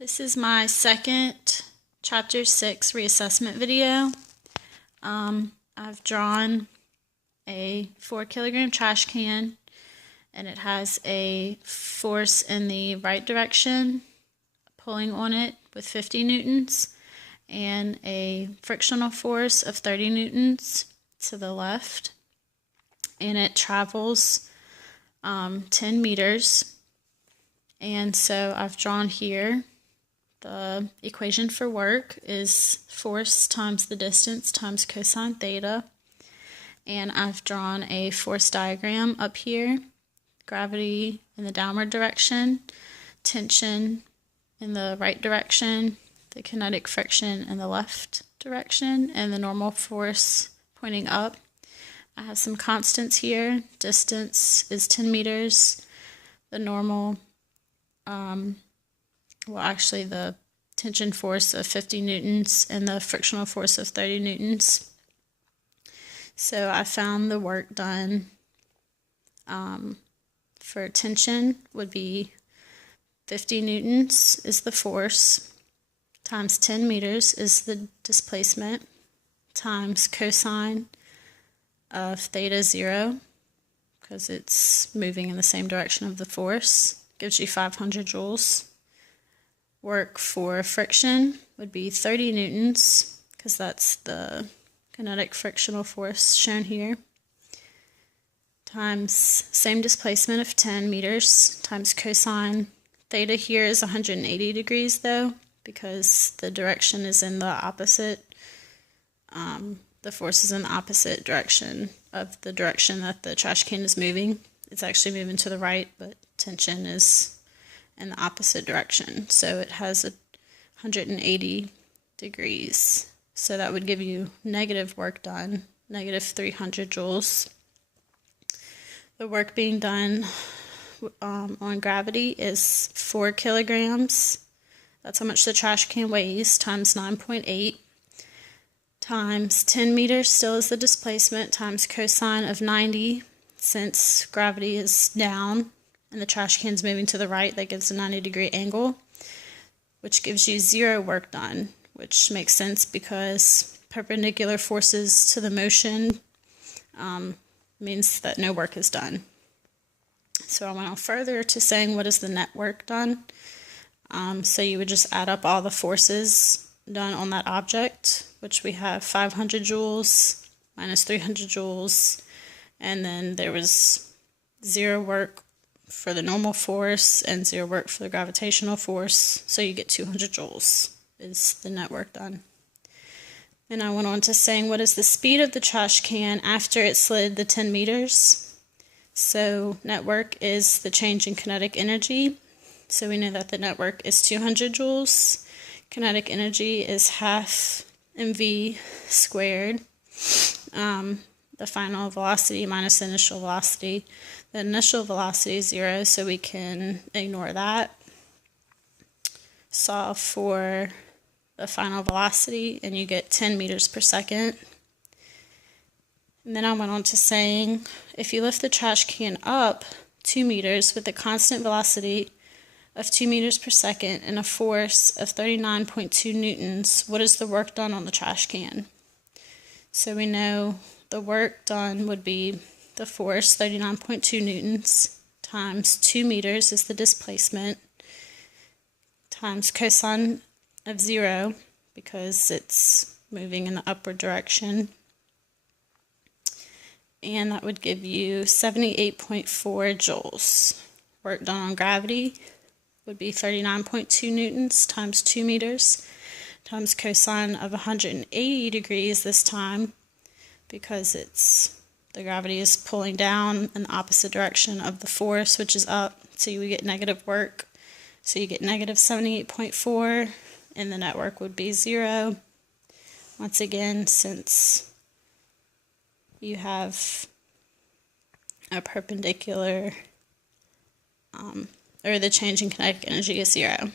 This is my second Chapter 6 reassessment video. I've drawn a 4-kilogram trash can, and it has a force in the right direction pulling on it with 50 newtons and a frictional force of 30 newtons to the left, and it travels 10 meters. And so I've drawn here the equation for work is force times the distance times cosine theta. And I've drawn a force diagram up here. Gravity in the downward direction, tension in the right direction, the kinetic friction in the left direction, and the normal force pointing up. I have some constants here. Distance is 10 meters. The normal the tension force of 50 newtons and the frictional force of 30 newtons. So I found the work done for tension would be 50 newtons is the force times 10 meters is the displacement times cosine of theta 0 because it's moving in the same direction of the force. Gives you 500 joules. Work for friction would be 30 newtons, because that's the kinetic frictional force shown here, times same displacement of 10 meters, times cosine. Theta here is 180 degrees, though, because the direction is in the opposite, the force is in the opposite direction of the direction that the trash can is moving. It's actually moving to the right, but tension is in the opposite direction. So it has 180 degrees. So that would give you negative work done, negative 300 joules. The work being done on gravity is 4 kilograms. That's how much the trash can weighs, times 9.8, times 10 meters still is the displacement, times cosine of 90, since gravity is down and the trash can's moving to the right, that gives a 90-degree angle, which gives you 0 work done, which makes sense because perpendicular forces to the motion means that no work is done. So I went on further to saying what is the net work done. So you would just add up all the forces done on that object, which we have 500 joules minus 300 joules, and then there was 0 work for the normal force and 0 work for the gravitational force, so you get 200 joules is the net work done. Then I went on to saying what is the speed of the trash can after it slid the 10 meters. So net work is the change in kinetic energy, so we know that the net work is 200 joules. Kinetic energy is half mv squared. The final velocity minus the initial velocity. The initial velocity is 0, so we can ignore that. Solve for the final velocity, and you get 10 meters per second. And then I went on to saying, if you lift the trash can up 2 meters with a constant velocity of 2 meters per second and a force of 39.2 newtons, what is the work done on the trash can? So we know the work done would be the force, 39.2 newtons, times 2 meters is the displacement, times cosine of 0, because it's moving in the upward direction. And that would give you 78.4 joules. Work done on gravity would be 39.2 newtons times 2 meters, times cosine of 180 degrees this time, because the gravity is pulling down in the opposite direction of the force, which is up, so you would get negative work. So you get negative 78.4, and the net work would be 0. Once again, since you have a perpendicular, or the change in kinetic energy is 0.